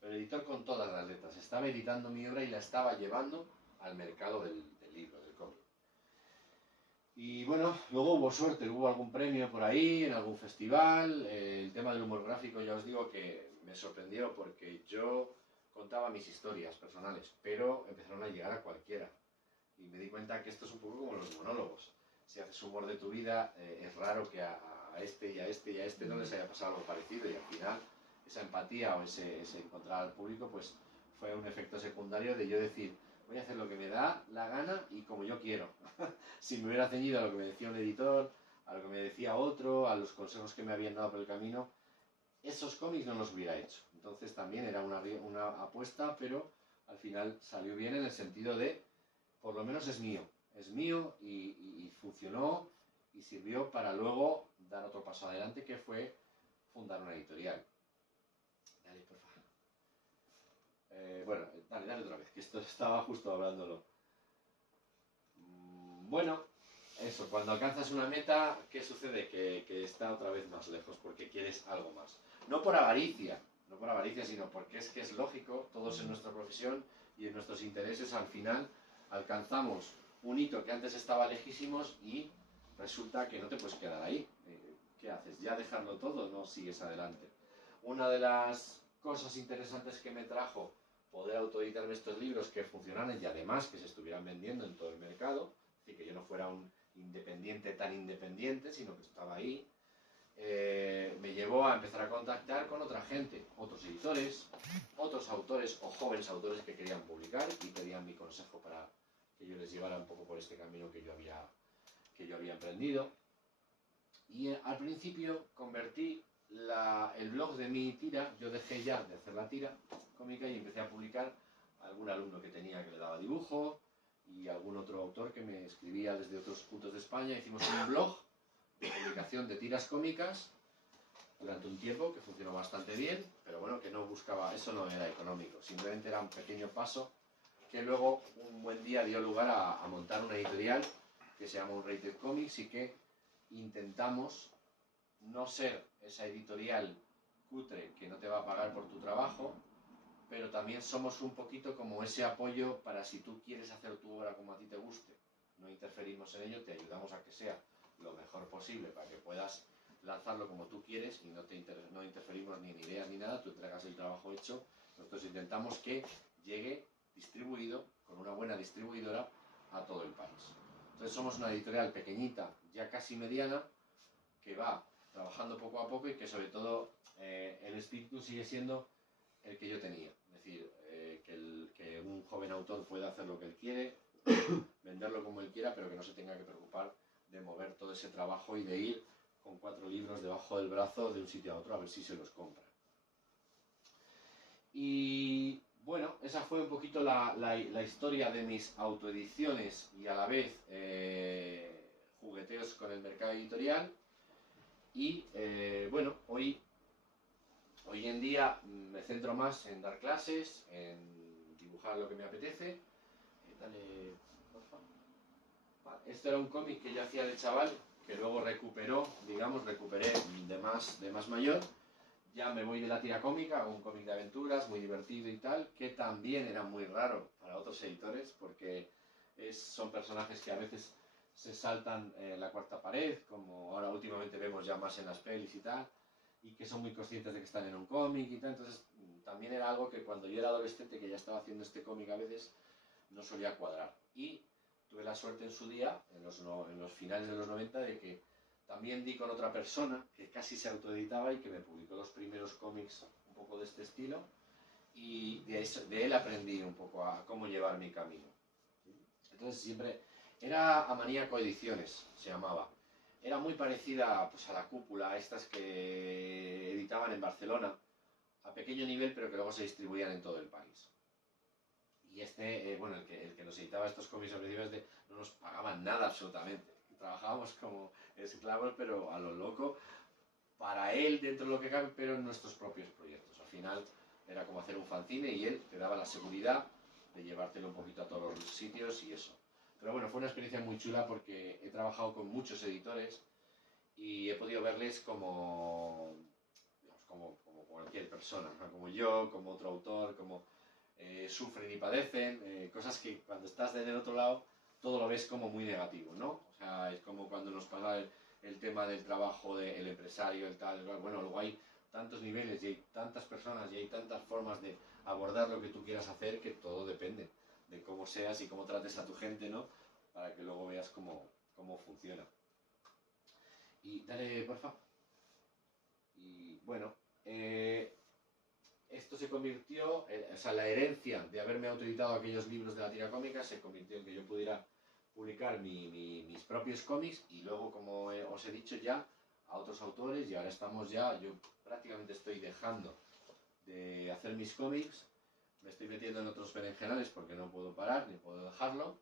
Pero editor con todas las letras. Estaba editando mi obra y la estaba llevando al mercado del libro, del cómic. Y bueno, luego hubo suerte, hubo algún premio por ahí, en algún festival. El tema del humor gráfico, ya os digo que me sorprendió porque yo contaba mis historias personales, pero empezaron a llegar a cualquiera. Y me di cuenta que esto es un poco como los monólogos. Si haces humor de tu vida, es raro que a este y a este y a este no les haya pasado algo parecido. Y al final, esa empatía o ese encontrar al público, pues fue un efecto secundario de yo decir, voy a hacer lo que me da la gana y como yo quiero. Si me hubiera ceñido a lo que me decía un editor, a lo que me decía otro, a los consejos que me habían dado por el camino, esos cómics no los hubiera hecho. Entonces también era una apuesta, pero al final salió bien en el sentido de, por lo menos es mío y funcionó y sirvió para luego dar otro paso adelante que fue fundar una editorial. Dale, por favor. Bueno, dale otra vez, que esto estaba justo hablándolo. Bueno, eso, cuando alcanzas una meta, ¿qué sucede? Que está otra vez más lejos porque quieres algo más. No por avaricia, no por avaricia, sino porque es que es lógico, todos en nuestra profesión y en nuestros intereses al final alcanzamos un hito que antes estaba lejísimos y resulta que no te puedes quedar ahí. ¿Qué haces? ¿Ya dejarlo todo? No sigues adelante. Una de las cosas interesantes que me trajo poder autoeditarme estos libros que funcionaran y además que se estuvieran vendiendo en todo el mercado, es decir, que yo no fuera un independiente tan independiente, sino que estaba ahí, me llevó a empezar a contactar con otra gente, otros editores, otros autores o jóvenes autores que querían publicar y pedían mi consejo para que yo les llevara un poco por este camino que yo había emprendido. Y al principio convertí el blog de mi tira, yo dejé ya de hacer la tira cómica y empecé a publicar a algún alumno que tenía que le daba dibujo y algún otro autor que me escribía desde otros puntos de España. Hicimos un blog de publicación de tiras cómicas durante un tiempo que funcionó bastante bien, pero bueno, que no buscaba, eso no era económico, simplemente era un pequeño paso que luego un buen día dio lugar a montar una editorial que se llama Unrated Comics y que intentamos no ser esa editorial cutre que no te va a pagar por tu trabajo, pero también somos un poquito como ese apoyo para si tú quieres hacer tu obra como a ti te guste. No interferimos en ello, te ayudamos a que sea lo mejor posible para que puedas lanzarlo como tú quieres y no interferimos ni en ideas ni nada, tú entregas el trabajo hecho, nosotros intentamos que llegue distribuido con una buena distribuidora a todo el país. Entonces somos una editorial pequeñita, ya casi mediana, que va trabajando poco a poco y que sobre todo el espíritu sigue siendo el que yo tenía. Es decir, que un joven autor pueda hacer lo que él quiere, venderlo como él quiera, pero que no se tenga que preocupar de mover todo ese trabajo y de ir con 4 libros debajo del brazo de un sitio a otro a ver si se los compra. Y bueno, esa fue un poquito la historia de mis autoediciones y a la vez jugueteos con el mercado editorial. Y bueno, hoy en día me centro más en dar clases, en dibujar lo que me apetece. Dale, por favor. Vale, esto era un cómic que yo hacía de chaval, que luego recuperé de más mayor. Ya me voy de la tira cómica, hago un cómic de aventuras, muy divertido y tal, que también era muy raro para otros editores, porque son personajes que a veces se saltan la cuarta pared, como ahora últimamente vemos ya más en las pelis y tal, y que son muy conscientes de que están en un cómic y tal. Entonces también era algo que cuando yo era adolescente, que ya estaba haciendo este cómic a veces, no solía cuadrar. Y tuve la suerte en su día, en los finales de los 90, de que también di con otra persona que casi se autoeditaba y que me publicó los primeros cómics un poco de este estilo, y de él aprendí un poco a cómo llevar mi camino. Entonces siempre era Amaníaco Ediciones, se llamaba. Era muy parecida pues, a La Cúpula, a estas que editaban en Barcelona, a pequeño nivel, pero que luego se distribuían en todo el país. Y bueno, el que nos editaba estos cómics no nos pagaban nada absolutamente. Trabajábamos como esclavos, pero a lo loco, para él dentro de lo que cabe, pero en nuestros propios proyectos. Al final era como hacer un fanzine y él te daba la seguridad de llevártelo un poquito a todos los sitios y eso. Pero bueno, fue una experiencia muy chula porque he trabajado con muchos editores y he podido verles como cualquier persona, ¿no? Como yo, como otro autor, como sufren y padecen, cosas que cuando estás del otro lado todo lo ves como muy negativo, ¿no? O sea, es como cuando nos pasa el tema del trabajo del empresario, el tal, bueno, luego hay tantos niveles y hay tantas personas y hay tantas formas de abordar lo que tú quieras hacer que todo depende de cómo seas y cómo trates a tu gente, ¿no? Para que luego veas cómo funciona. Y dale, porfa. Y bueno, esto se convirtió, o sea, la herencia de haberme autoeditado aquellos libros de la tira cómica se convirtió en que yo pudiera publicar mis propios cómics y luego, como os he dicho ya, a otros autores, y ahora estamos ya, yo prácticamente estoy dejando de hacer mis cómics, me estoy metiendo en otros berenjenales porque no puedo parar ni puedo dejarlo,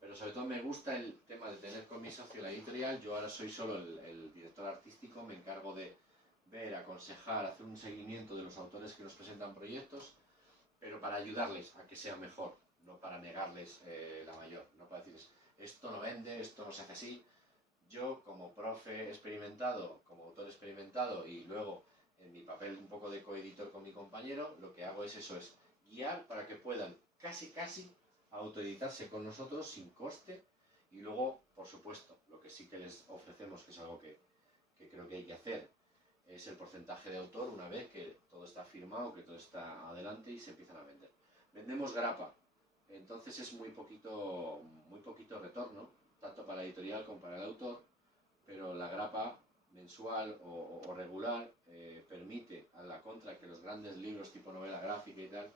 pero sobre todo me gusta el tema de tener con mi socio la editorial. Yo ahora soy solo el director artístico, me encargo de ver, aconsejar, hacer un seguimiento de los autores que nos presentan proyectos, pero para ayudarles a que sea mejor, no para negarles la mayor, no para decirles esto no vende, esto no se hace así. Yo, como profe experimentado, como autor experimentado y luego en mi papel un poco de coeditor con mi compañero, lo que hago es eso, es guiar para que puedan casi autoeditarse con nosotros sin coste, y luego, por supuesto, lo que sí que les ofrecemos, que es algo que creo que hay que hacer, es el porcentaje de autor una vez que todo está firmado, que todo está adelante y se empiezan a vender. Vendemos grapa, entonces es muy poquito retorno, tanto para la editorial como para el autor, pero la grapa mensual o regular permite a la contra que los grandes libros tipo novela gráfica y tal,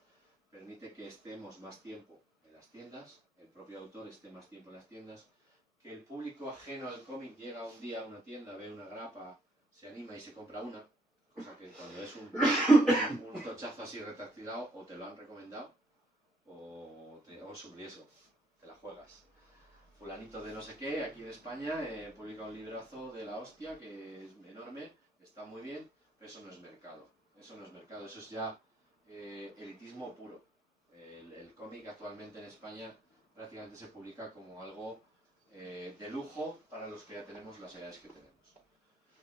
permite que estemos más tiempo en las tiendas, el propio autor esté más tiempo en las tiendas, que el público ajeno al cómic llega un día a una tienda, ve una grapa, se anima y se compra una, cosa que cuando es un tochazo así retractilado, o te lo han recomendado o es un riesgo, te la juegas. Fulanito de no sé qué, aquí en España, publica un librazo de la hostia que es enorme, está muy bien, pero eso no es mercado, eso es ya elitismo puro. El cómic actualmente en España prácticamente se publica como algo de lujo para los que ya tenemos las edades que tenemos.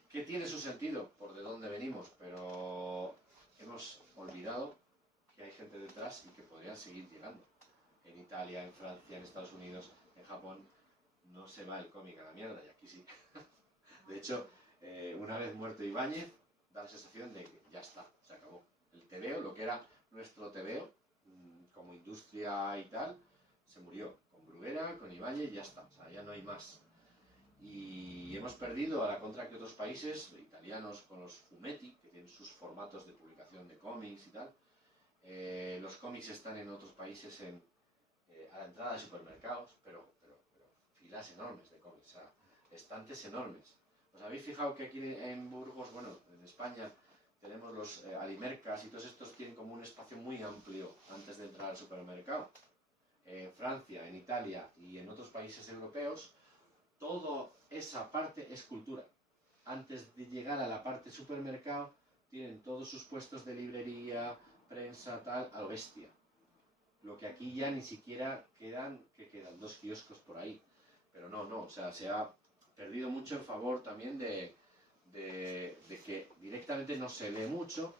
Que tiene su sentido por de dónde venimos, pero hemos olvidado que hay gente detrás y que podrían seguir llegando. En Italia, en Francia, en Estados Unidos, en Japón, no se va el cómic a la mierda, y aquí sí. De hecho, una vez muerto Ibáñez, da la sensación de que ya está, se acabó. El tebeo, lo que era nuestro tebeo, como industria y tal, se murió. Con Bruguera, con Ibáñez, ya está, o sea, ya no hay más. Y hemos perdido a la contra que otros países, italianos con los fumetti, que tienen sus formatos de publicación de cómics y tal. Los cómics están en otros países a la entrada de supermercados, pero filas enormes de cómics, o sea, estantes enormes. ¿Os habéis fijado que aquí en Burgos, bueno, en España, tenemos los alimercas y todos estos tienen como un espacio muy amplio antes de entrar al supermercado? En Francia, en Italia y en otros países europeos, toda esa parte es cultura. Antes de llegar a la parte supermercado, tienen todos sus puestos de librería, prensa, tal, a lo bestia. Lo que aquí ya ni siquiera quedan 2 kioscos por ahí. Pero no, o sea, se ha perdido mucho en favor también de que directamente no se lee mucho.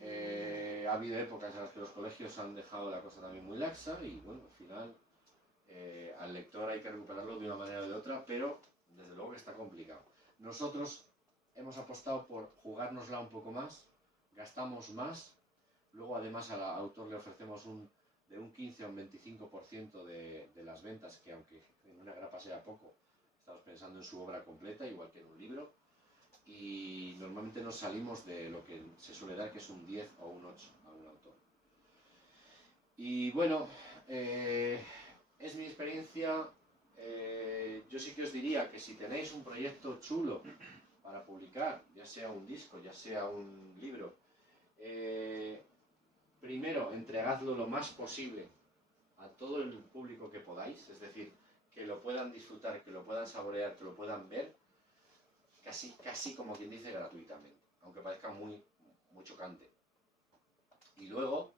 Ha habido épocas en las que los colegios han dejado la cosa también muy laxa y bueno, al final al lector hay que recuperarlo de una manera o de otra, pero desde luego que está complicado. Nosotros hemos apostado por jugárnosla un poco más, gastamos más, luego además al autor le ofrecemos de un 15 a un 25% de las ventas, que aunque en una grapa sea poco, estamos pensando en su obra completa, igual que en un libro, y normalmente nos salimos de lo que se suele dar, que es un 10 o un 8 a un autor. Y bueno, es mi experiencia. Yo sí que os diría que si tenéis un proyecto chulo para publicar, ya sea un disco, ya sea un libro, primero entregadlo lo más posible a todo el público que podáis, es decir, que lo puedan disfrutar, que lo puedan saborear, que lo puedan ver, casi como quien dice gratuitamente, aunque parezca muy chocante. Y luego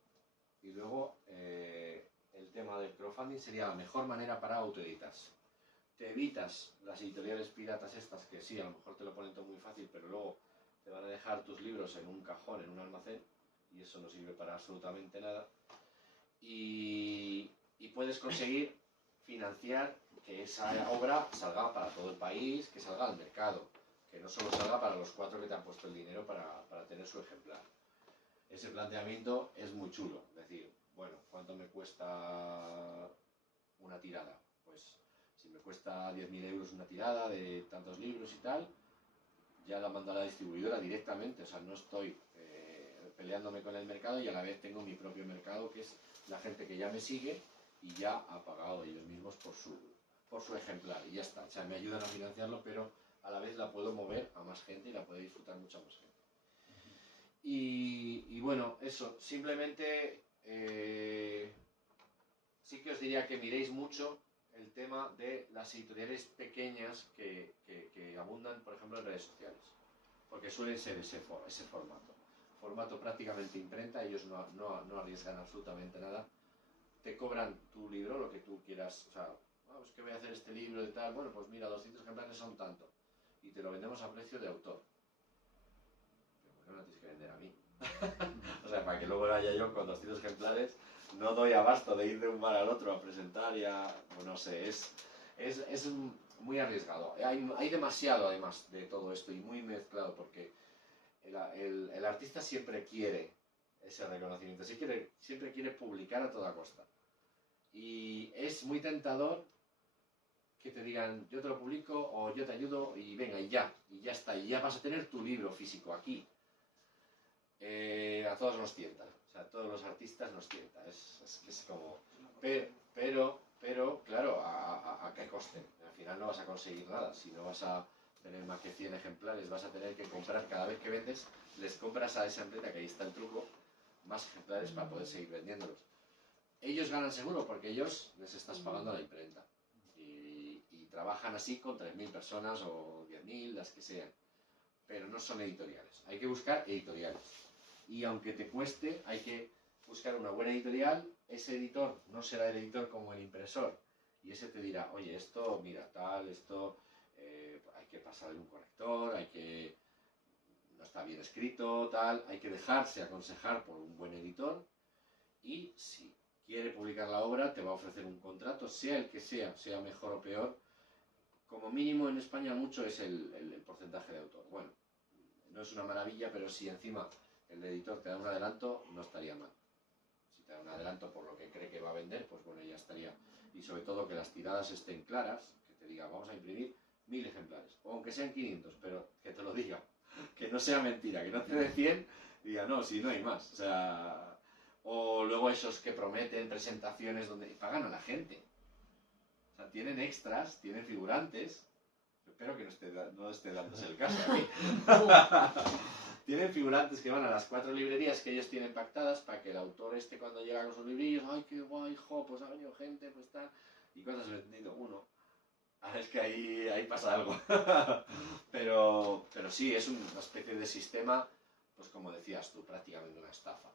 el tema del crowdfunding sería la mejor manera para autoeditarse. Te evitas las editoriales piratas estas que sí, a lo mejor te lo ponen todo muy fácil, pero luego te van a dejar tus libros en un cajón, en un almacén, y eso no sirve para absolutamente nada. Y puedes conseguir financiar que esa obra salga para todo el país, que salga al mercado, que no solo salga para los 4 que te han puesto el dinero para tener su ejemplar. Ese planteamiento es muy chulo, es decir, bueno, ¿cuánto me cuesta una tirada? Pues si me cuesta 10.000 euros una tirada de tantos libros y tal, ya la mando a la distribuidora directamente, o sea, no estoy peleándome con el mercado y a la vez tengo mi propio mercado, que es la gente que ya me sigue y ya ha pagado ellos mismos por su ejemplar y ya está. O sea, me ayudan a financiarlo, pero a la vez la puedo mover a más gente y la puede disfrutar mucha más gente. Y bueno, eso, simplemente sí que os diría que miréis mucho el tema de las editoriales pequeñas que abundan, por ejemplo, en redes sociales, porque suele ser ese formato prácticamente imprenta. Ellos no arriesgan absolutamente nada, te cobran tu libro, lo que tú quieras, o sea, pues que voy a hacer este libro y tal, bueno, pues mira, 200 ejemplares son tanto, y te lo vendemos a precio de autor. Pero ¿por qué no lo tienes que vender a mí? O sea, para que luego vaya yo con 200 ejemplares, no doy abasto de ir de un bar al otro a presentar y a... Bueno, no sé, es muy arriesgado. Hay demasiado, además, de todo esto y muy mezclado, porque el artista siempre quiere ese reconocimiento, siempre quiere publicar a toda costa. Y es muy tentador que te digan, yo te lo publico o yo te ayudo y venga, y ya está, y ya vas a tener tu libro físico aquí. A todos nos tienta, o sea, a todos los artistas nos tienta, es como... Pero claro, ¿a qué coste? Al final no vas a conseguir nada, si no vas a tener más que 100 ejemplares, vas a tener que comprar, cada vez que vendes, les compras a esa empresa, que ahí está el truco, más ejemplares para poder seguir vendiéndolos. Ellos ganan seguro porque ellos les estás pagando a la imprenta y trabajan así con 3.000 personas o 10.000, las que sean, pero no son editoriales. Hay que buscar editoriales y aunque te cueste, hay que buscar una buena editorial. Ese editor no será el editor como el impresor y ese te dirá, oye, esto, mira, tal, esto hay que pasarle un corrector, no está bien escrito, tal, hay que dejarse aconsejar por un buen editor y si quiere publicar la obra te va a ofrecer un contrato, sea el que sea mejor o peor. Como mínimo en España mucho es el porcentaje de autor. Bueno, no es una maravilla, pero si encima el editor te da un adelanto, no estaría mal. Si te da un adelanto por lo que cree que va a vender, pues bueno, ya estaría. Y sobre todo que las tiradas estén claras, que te diga, vamos a imprimir 1.000 ejemplares, o aunque sean 500, pero que te lo diga, que no sea mentira, que no te dé 100 y diga, no, si no hay más. O sea, o luego esos que prometen presentaciones donde pagan a la gente. O sea, tienen extras, tienen figurantes. Espero que no esté dándose el caso aquí. Tienen figurantes que van a las 4 librerías que ellos tienen pactadas para que el autor cuando llega con sus librillos, ¡ay, qué guay, jo! Pues ha venido gente, pues tal. ¿Y cuántos has vendido? Uno. Ah, es que ahí pasa algo. pero sí, es una especie de sistema, pues como decías tú, prácticamente una estafa.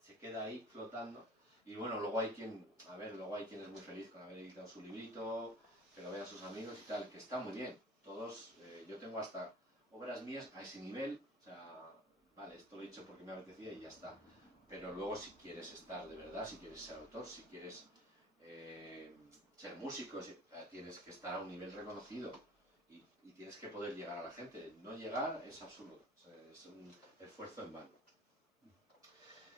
Se queda ahí flotando. Y bueno, luego hay quien es muy feliz con haber editado su librito, que lo vean sus amigos y tal, que está muy bien. Todos, yo tengo hasta obras mías a ese nivel, o sea, vale, esto lo he hecho porque me apetecía y ya está. Pero luego si quieres estar de verdad, si quieres ser autor, si quieres ser músico, tienes que estar a un nivel reconocido y tienes que poder llegar a la gente. No llegar es absurdo, o sea, es un esfuerzo en vano.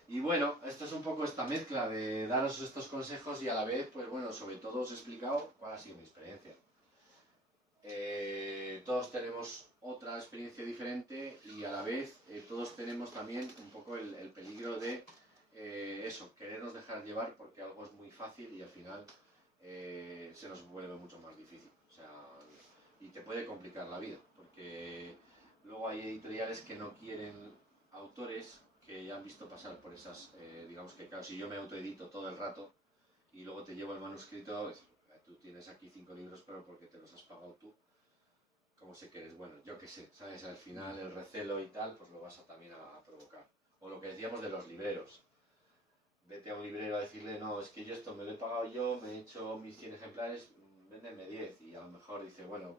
Y bueno, esto es un poco esta mezcla de daros estos consejos y a la vez, pues bueno, sobre todo os he explicado cuál ha sido mi experiencia. Todos tenemos otra experiencia diferente y a la vez todos tenemos también un poco el peligro de querernos dejar llevar porque algo es muy fácil y al final se nos vuelve mucho más difícil. O sea, y te puede complicar la vida porque luego hay editoriales que no quieren autores que ya han visto pasar por esas, digamos que claro, si yo me autoedito todo el rato y luego te llevo el manuscrito, tú tienes aquí 5 libros, pero porque te los has pagado tú, como sé que eres bueno, yo qué sé, ¿sabes? Al final el recelo y tal, pues lo vas también a provocar. O lo que decíamos de los libreros. Vete a un librero a decirle, no, es que yo esto me lo he pagado yo, me he hecho mis 100 ejemplares, véndeme 10. Y a lo mejor dice, bueno,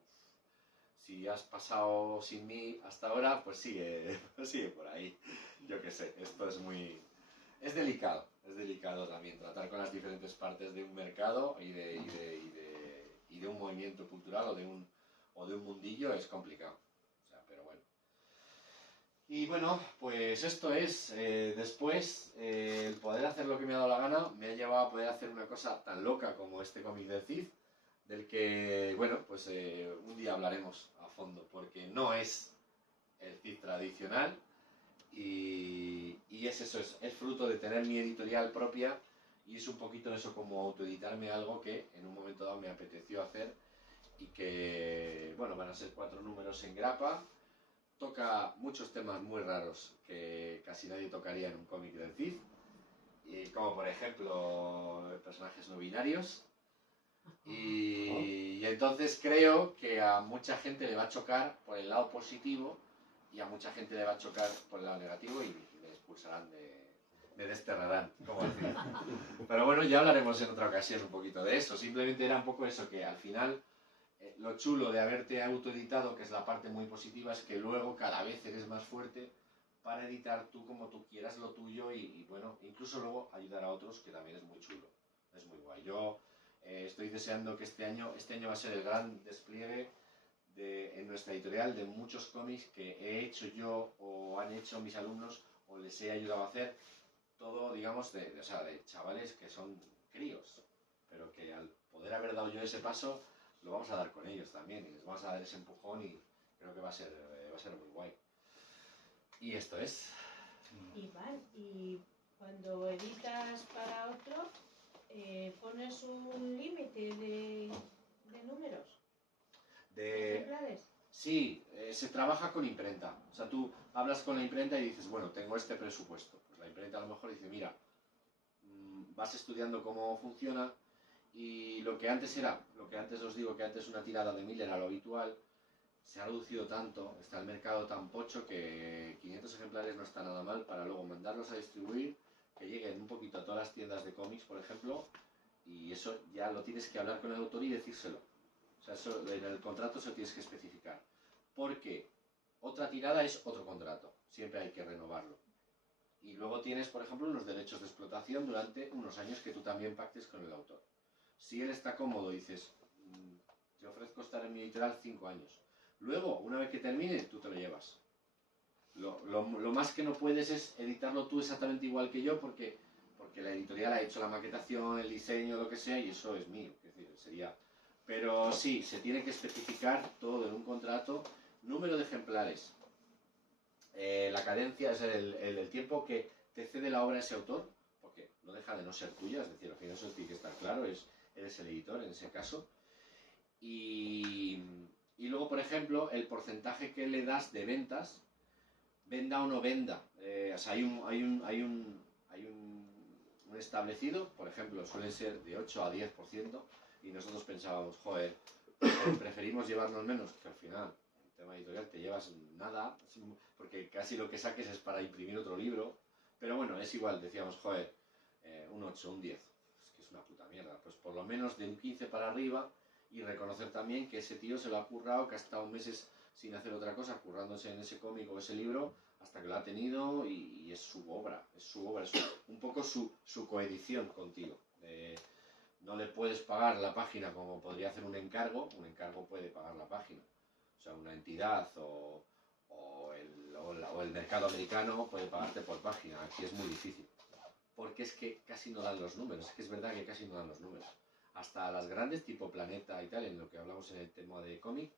si has pasado sin mí hasta ahora, pues sigue por ahí. Yo qué sé, esto es muy Es delicado también tratar con las diferentes partes de un mercado y de un movimiento cultural o de un mundillo es complicado. O sea, pero bueno. Y bueno, pues esto es. Después, el poder hacer lo que me ha dado la gana me ha llevado a poder hacer una cosa tan loca como este cómic del Cid, del que, bueno, pues un día hablaremos a fondo, porque no es el Cid tradicional y es eso, es fruto de tener mi editorial propia y es un poquito eso como autoeditarme algo que en un momento dado me apeteció hacer y que, bueno, van a ser 4 números en grapa. Toca muchos temas muy raros que casi nadie tocaría en un cómic del Cid, como por ejemplo personajes no binarios. Y entonces creo que a mucha gente le va a chocar por el lado positivo y a mucha gente le va a chocar por el lado negativo y me expulsarán, me desterrarán, como decir. Pero bueno, ya hablaremos en otra ocasión un poquito de eso. Simplemente era un poco eso, que al final lo chulo de haberte autoeditado, que es la parte muy positiva, es que luego cada vez eres más fuerte para editar tú como tú quieras lo tuyo y bueno, incluso luego ayudar a otros, que también es muy chulo, es muy guay. Yo estoy deseando que este año va a ser el gran despliegue en nuestra editorial de muchos cómics que he hecho yo o han hecho mis alumnos o les he ayudado a hacer, todo digamos o sea, de chavales que son críos, pero que al poder haber dado yo ese paso lo vamos a dar con ellos también y les vamos a dar ese empujón y creo que va a ser muy guay. Y esto es. Iván, y cuando editas para otro, ¿pones un límite de números? ¿De ejemplares? Sí, se trabaja con imprenta. O sea, tú hablas con la imprenta y dices, bueno, tengo este presupuesto. Pues la imprenta a lo mejor dice, mira, vas estudiando cómo funciona y lo que antes os digo que antes una tirada de 1000 era lo habitual, se ha reducido tanto, está el mercado tan pocho que 500 ejemplares no está nada mal para luego mandarlos a distribuir, que lleguen un poquito a todas las tiendas de cómics, por ejemplo, y eso ya lo tienes que hablar con el autor y decírselo. O sea, eso en el contrato se lo tienes que especificar. Porque otra tirada es otro contrato, siempre hay que renovarlo. Y luego tienes, por ejemplo, unos derechos de explotación durante unos años que tú también pactes con el autor. Si él está cómodo, dices, te ofrezco estar en mi editorial 5 años. Luego, una vez que termine, tú te lo llevas. Lo más que no puedes es editarlo tú exactamente igual que yo porque la editorial ha hecho la maquetación, el diseño, lo que sea, y eso es mío. Es decir, sería... Pero sí, se tiene que especificar todo en un contrato, número de ejemplares, la cadencia, es el tiempo que te cede la obra a ese autor, porque no deja de no ser tuya, es decir, al final eso tiene que estar claro, eres el editor en ese caso. Y luego, por ejemplo, el porcentaje que le das de ventas, venda o no venda. O sea, hay un establecido, por ejemplo, suele ser de 8 a 10%, y nosotros pensábamos, joder, preferimos llevarnos menos, que al final, en tema editorial, te llevas nada, porque casi lo que saques es para imprimir otro libro, pero bueno, es igual, decíamos, joder, un 8, un 10, es que es una puta mierda, pues por lo menos de un 15 para arriba, y reconocer también que ese tío se lo ha currado, que ha estado meses sin hacer otra cosa, currándose en ese cómic o ese libro, hasta que lo ha tenido y es su obra, es un poco su coedición contigo. No le puedes pagar la página como podría hacer un encargo puede pagar la página. O sea, una entidad o el mercado americano puede pagarte por página, aquí es muy difícil. Porque es que casi no dan los números, es que es verdad que casi no dan los números. Hasta las grandes tipo Planeta y tal, en lo que hablamos en el tema de cómic,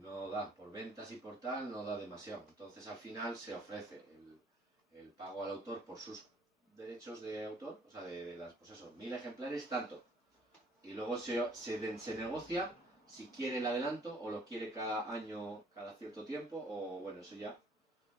no da, por ventas y por tal, no da demasiado. Entonces al final se ofrece el pago al autor por sus derechos de autor, o sea, de las, pues eso, 1000 ejemplares, tanto. Y luego se negocia si quiere el adelanto o lo quiere cada año, cada cierto tiempo, o bueno, eso ya.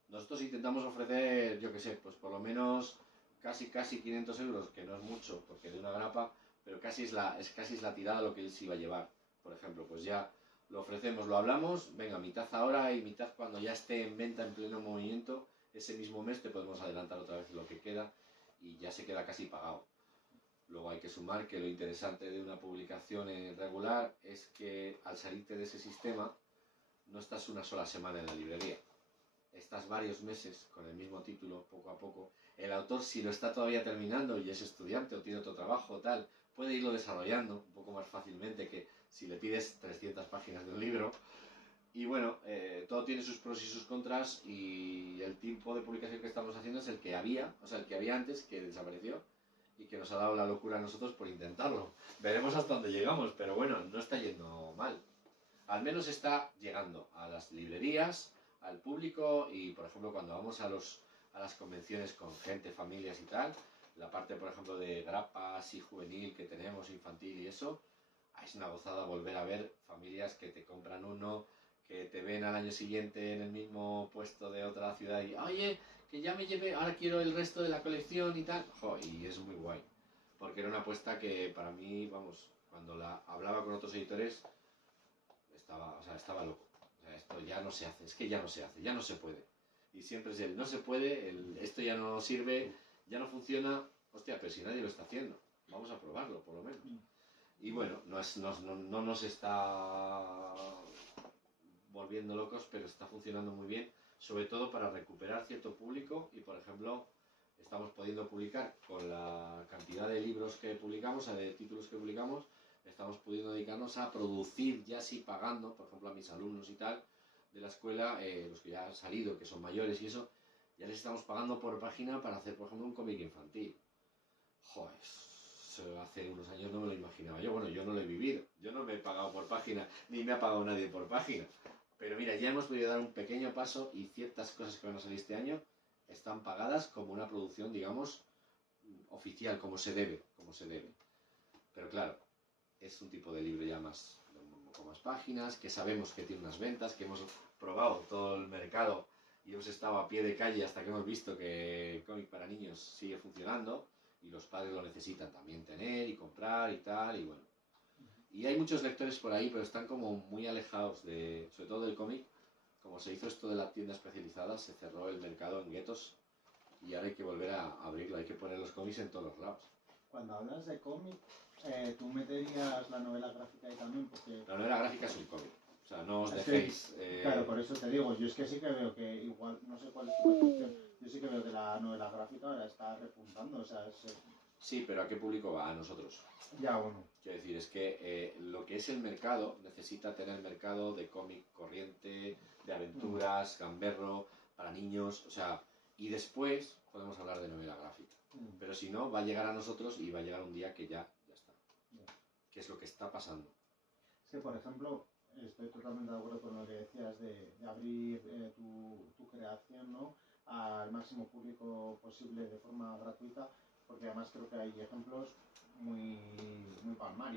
Nosotros intentamos ofrecer, yo qué sé, pues por lo menos casi 500 euros, que no es mucho, porque de una grapa, pero casi es la tirada lo que él se iba a llevar. Por ejemplo, pues ya lo ofrecemos, lo hablamos, venga, mitad ahora y mitad cuando ya esté en venta en pleno movimiento, ese mismo mes te podemos adelantar otra vez lo que queda y ya se queda casi pagado. Luego hay que sumar que lo interesante de una publicación regular es que al salirte de ese sistema no estás una sola semana en la librería. estás varios meses con el mismo título, poco a poco. El autor, si lo está todavía terminando y es estudiante o tiene otro trabajo o tal, puede irlo desarrollando un poco más fácilmente que si le pides 300 páginas de un libro. Y bueno, todo tiene sus pros y sus contras, y el tipo de publicación que estamos haciendo es el que había, o sea, el que había antes, que desapareció y que nos ha dado la locura a nosotros por intentarlo. Veremos hasta dónde llegamos, pero bueno, no está yendo mal. Al menos está llegando a las librerías, al público, y por ejemplo cuando vamos a las convenciones con gente, familias y tal, la parte por ejemplo de grapas y juvenil que tenemos, infantil y eso, es una gozada volver a ver familias que te compran uno, que te ven al año siguiente en el mismo puesto de otra ciudad y oye, que ya me llevé, ahora quiero el resto de la colección y tal. Jo, y es muy guay, porque era una apuesta que para mí, vamos, cuando la hablaba con otros editores, estaba loco. O sea, esto ya no se hace, es que ya no se hace, ya no se puede. Y siempre es el no se puede, esto ya no sirve, ya no funciona. Hostia, pero si nadie lo está haciendo, vamos a probarlo, por lo menos. Y bueno, no nos está volviendo locos, pero está funcionando muy bien, sobre todo para recuperar cierto público. Y por ejemplo, estamos pudiendo publicar con la cantidad de libros que publicamos, de títulos que publicamos, estamos pudiendo dedicarnos a producir, ya sí pagando, por ejemplo a mis alumnos y tal, de la escuela, los que ya han salido, que son mayores y eso, ya les estamos pagando por página para hacer, por ejemplo, un cómic infantil. Joder, hace unos años no me lo imaginaba yo. Bueno, yo no lo he vivido, yo no me he pagado por página, ni me ha pagado nadie por página. Pero mira, ya hemos podido dar un pequeño paso, y ciertas cosas que van a salir este año están pagadas como una producción, digamos, oficial, como se debe, como se debe. Pero claro, es un tipo de libro ya más, con más páginas, que sabemos que tiene unas ventas, que hemos probado todo el mercado y hemos estado a pie de calle hasta que hemos visto que el cómic para niños sigue funcionando, y los padres lo necesitan también tener y comprar y tal, y bueno. Y hay muchos lectores por ahí, pero están como muy alejados sobre todo del cómic. Como se hizo esto de la tienda especializada, se cerró el mercado en guetos, y ahora hay que volver a abrirlo, hay que poner los cómics en todos los lados. Cuando hablas de cómic, ¿tú meterías la novela gráfica ahí también? Porque la novela gráfica es un cómic, o sea, no os dejéis... Claro, por eso te digo, yo es que sí que veo que igual, no sé cuál es tu percepción, yo sí que veo que la novela gráfica ahora está repuntando, o sea, Sí, pero ¿a qué público va? A nosotros. Ya, bueno. Quiero decir, es que lo que es el mercado necesita tener mercado de cómic corriente, de aventuras, gamberro, para niños, o sea, y después podemos hablar de novela gráfica. Pero si no, va a llegar a nosotros y va a llegar un día que ya está. ¿Qué es lo que está pasando? Es que, por ejemplo, estoy totalmente de acuerdo con lo que decías de abrir tu creación, ¿no?, al máximo público posible de forma gratuita, porque además creo que hay ejemplos muy palmarios.